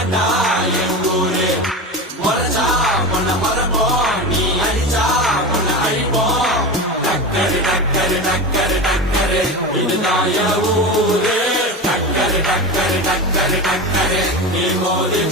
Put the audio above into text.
இதாண்டா என் ஊரு. முறைச்சா பொண்ண மரபோம், நீ அடிச்சா பொண்ண அழிப்போம். டக்கரு டக்கரு டக்கரு டக்கரு இதுதான் என் ஊரு. டக்கரு டக்கரு டக்கரு டக்கரு நீ மோதி